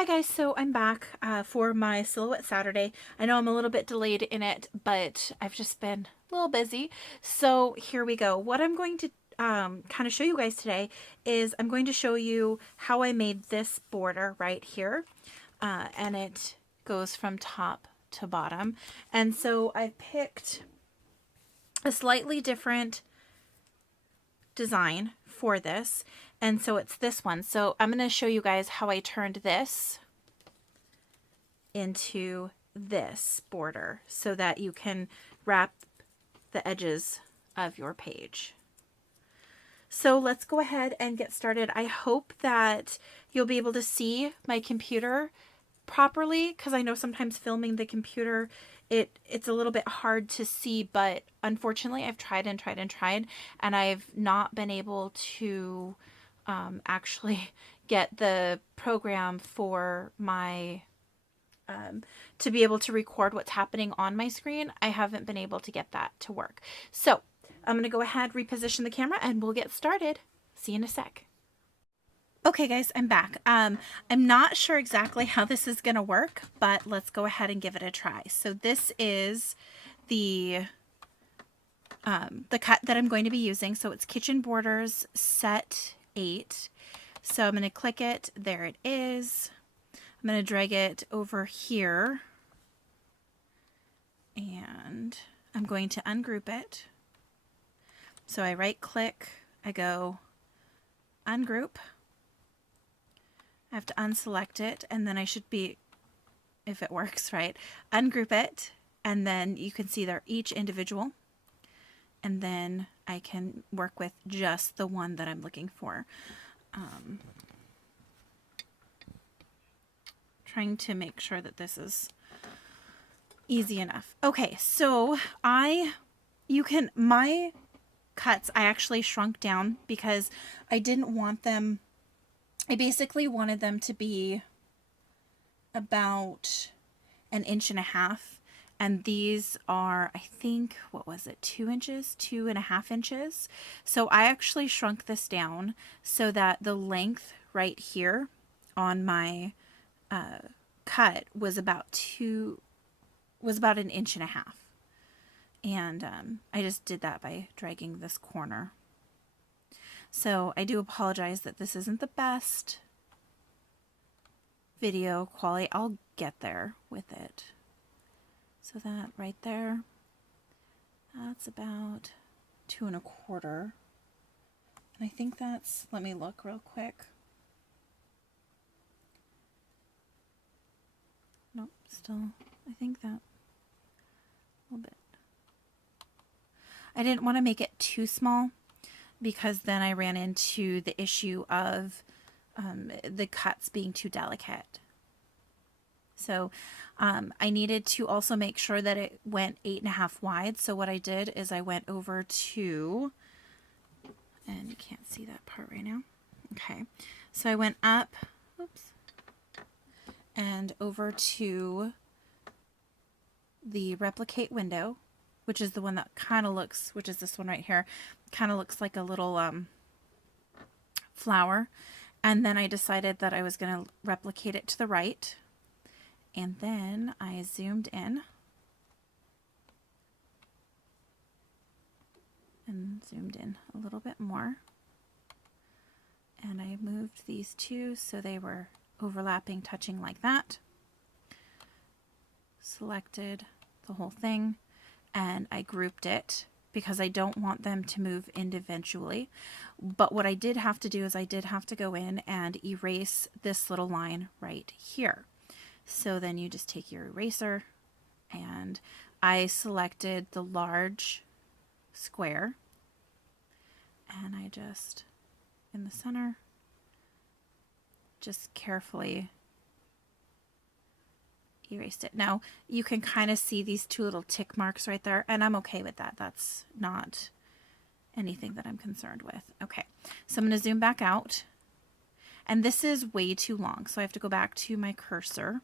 Hi guys, so I'm back for my Silhouette Saturday. I know I'm a little bit delayed in it, but I've just been a little busy. So here we go. What I'm going to kind of show you guys today is I'm going to show you how I made this border right here. And it goes from top to bottom. And so I picked a slightly different design for this. And so it's this one. So I'm going to show you guys how I turned this into this border so that you can wrap the edges of your page. So let's go ahead and get started. I hope that you'll be able to see my computer properly, because I know sometimes filming the computer it's a little bit hard to see, but unfortunately I've tried and tried and tried, and I've not been able to actually get the program for my to be able to record what's happening on my screen. I haven't been able to get that to work. So I'm going to go ahead, reposition the camera, and we'll get started. See you in a sec. Okay guys, I'm back. I'm not sure exactly how this is going to work, but let's go ahead and give it a try. So this is the cut that I'm going to be using. So it's Kitchen Borders Set 8. So I'm going to click it. There it is. I'm going to drag it over here, and I'm going to ungroup it. So I right click, I go ungroup. I have to unselect it, and then I should be, if it works right, ungroup it, and then you can see they're each individual, and then I can work with just the one that I'm looking for. Trying to make sure that this is easy enough. Okay, so my cuts I actually shrunk down because I didn't want them, I basically wanted them to be about 1.5 inches, and these are, I think, what was it, 2 inches, 2.5 inches. So I actually shrunk this down so that the length right here on my cut was about 1.5 inches. And I just did that by dragging this corner. So I do apologize that this isn't the best video quality. I'll get there with it. So that right there, that's about 2.25. And I think that's, let me look real quick. Nope, still, I think that a little bit. I didn't want to make it too small because then I ran into the issue of the cuts being too delicate. So I needed to also make sure that it went 8.5 wide. So what I did is I went over to, and you can't see that part right now. Okay, so I went up, oops, and over to the replicate window, which is the one that kind of looks, which is this one right here, kind of looks like a little flower. And then I decided that I was going to replicate it to the right. And then I zoomed in and zoomed in a little bit more. And I moved these two so they were overlapping, touching like that. Selected the whole thing, and I grouped it because I don't want them to move individually. But what I did have to do is I did have to go in and erase this little line right here. So then you just take your eraser, and I selected the large square, and I just, in the center, just carefully erased it. Now you can kind of see these two little tick marks right there, and I'm okay with that. That's not anything that I'm concerned with. Okay, so I'm going to zoom back out, and this is way too long, so I have to go back to my cursor,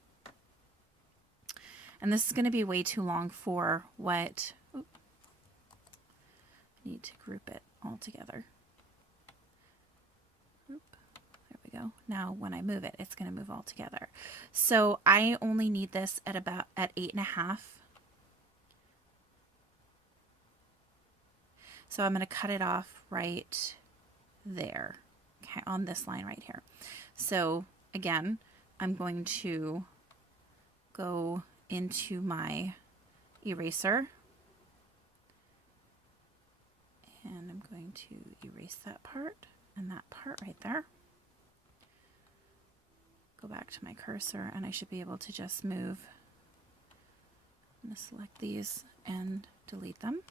and this is going to be way too long for what, I need to group it all together. There we go. Now when I move it, it's going to move all together. So I only need this at about at 8.5. So I'm going to cut it off right there, okay, on this line right here. So again, I'm going to go into my eraser and I'm going to erase that part and that part right there. Go back to my cursor and I should be able to just move. I'm going to select these and delete them.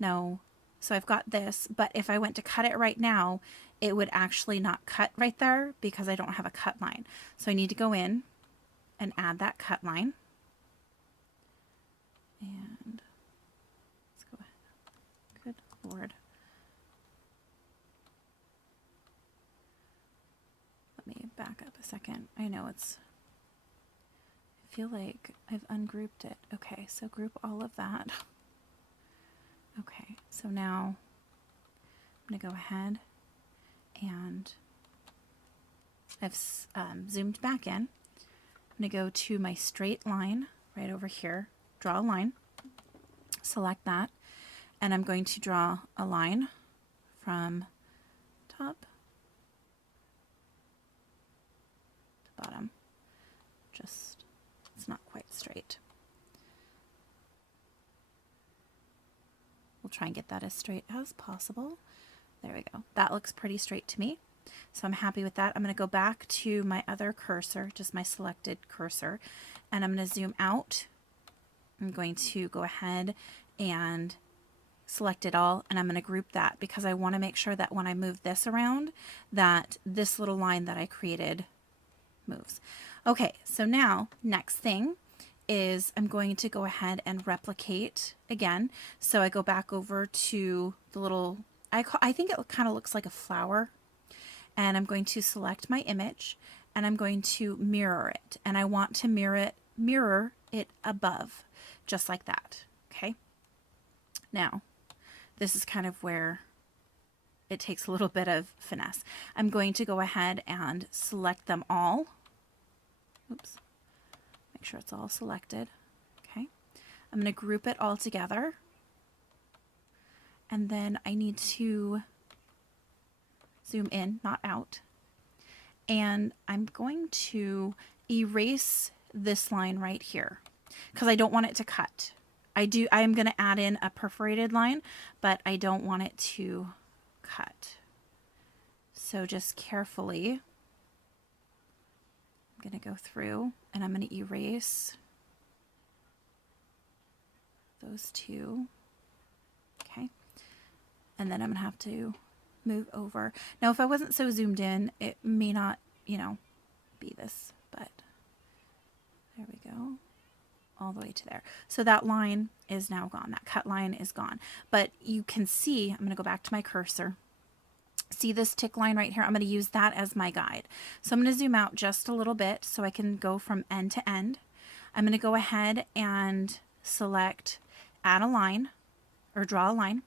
Now, so I've got this, but if I went to cut it right now, it would actually not cut right there because I don't have a cut line. So I need to go in and add that cut line. And let's go ahead. Good Lord. Let me back up a second. I know it's, I feel like I've ungrouped it. Okay, so group all of that. Okay, so now I'm going to go ahead and I've zoomed back in. I'm going to go to my straight line right over here, draw a line, select that, and I'm going to draw a line from top to bottom. Just, it's not quite straight. We'll try and get that as straight as possible. There we go. That looks pretty straight to me. So I'm happy with that. I'm going to go back to my other cursor, just my selected cursor, and I'm going to zoom out. I'm going to go ahead and select it all, and I'm going to group that because I want to make sure that when I move this around, that this little line that I created moves. Okay, so now next thing is I'm going to go ahead and replicate again. So I go back over to the little, I think it kind of looks like a flower, and I'm going to select my image and I'm going to mirror it, and I want to mirror it above, just like that. Okay. Now, this is kind of where it takes a little bit of finesse. I'm going to go ahead and select them all. Oops. Make sure it's all selected. Okay. I'm going to group it all together. And then I need to zoom in, not out. And I'm going to erase this line right here because I don't want it to cut. I am going to add in a perforated line, but I don't want it to cut. So just carefully, I'm going to go through and I'm going to erase those two. Okay. And then I'm going to have to move over. Now, if I wasn't so zoomed in, it may not, be this, but there we go. All the way to there. So that line is now gone. That cut line is gone. But you can see, I'm going to go back to my cursor. See this tick line right here? I'm going to use that as my guide. So I'm going to zoom out just a little bit so I can go from end to end. I'm going to go ahead and select add a line or draw a line.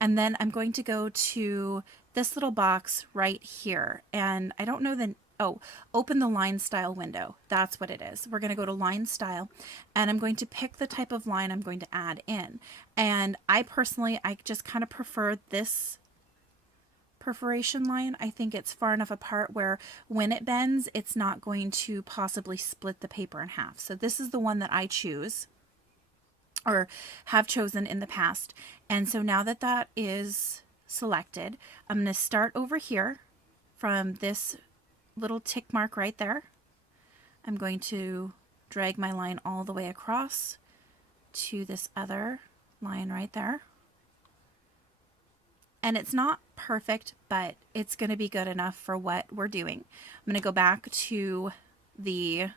And then I'm going to go to this little box right here. And I don't know open the line style window. That's what it is. We're going to go to line style and I'm going to pick the type of line I'm going to add in. And I just kind of prefer this perforation line. I think it's far enough apart where when it bends, it's not going to possibly split the paper in half. So this is the one that I choose or have chosen in the past. And so now that that is selected, I'm going to start over here from this little tick mark right there. I'm going to drag my line all the way across to this other line right there. And it's not perfect, but it's going to be good enough for what we're doing. I'm going to go back to the,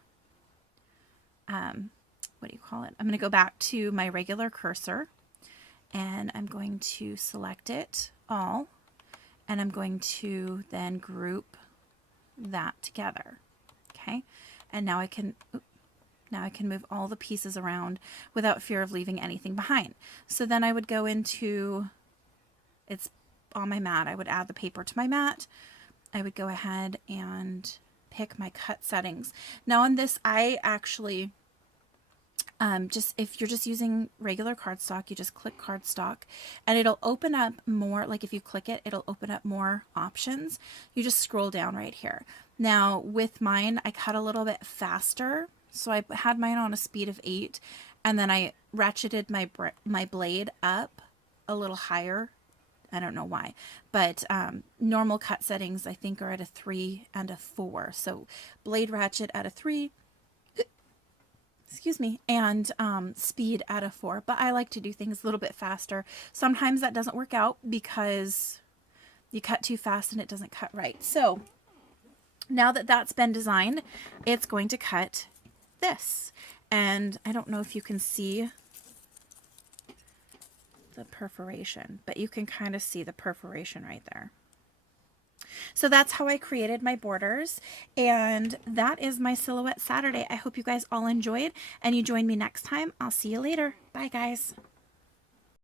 I'm going to go back to my regular cursor and I'm going to select it all. And I'm going to then group that together. Okay. And now I can move all the pieces around without fear of leaving anything behind. So then I would go into, it's on my mat. I would add the paper to my mat. I would go ahead and pick my cut settings. Now on this, I actually just, if you're just using regular cardstock, you just click cardstock and it'll open up more, like if you click it, it'll open up more options. You just scroll down right here. Now with mine, I cut a little bit faster. So I had mine on a speed of 8 and then I ratcheted my blade up a little higher. I don't know why, but normal cut settings I think are at a 3 and a 4. So blade ratchet at a 3, excuse me, and speed at a 4. But I like to do things a little bit faster. Sometimes that doesn't work out because you cut too fast and it doesn't cut right. So now that that's been designed, it's going to cut this. And I don't know if you can see the perforation, but you can kind of see the perforation right there. So that's how I created my borders, and that is my Silhouette Saturday. I hope you guys all enjoyed and you join me next time. I'll see you later. Bye guys.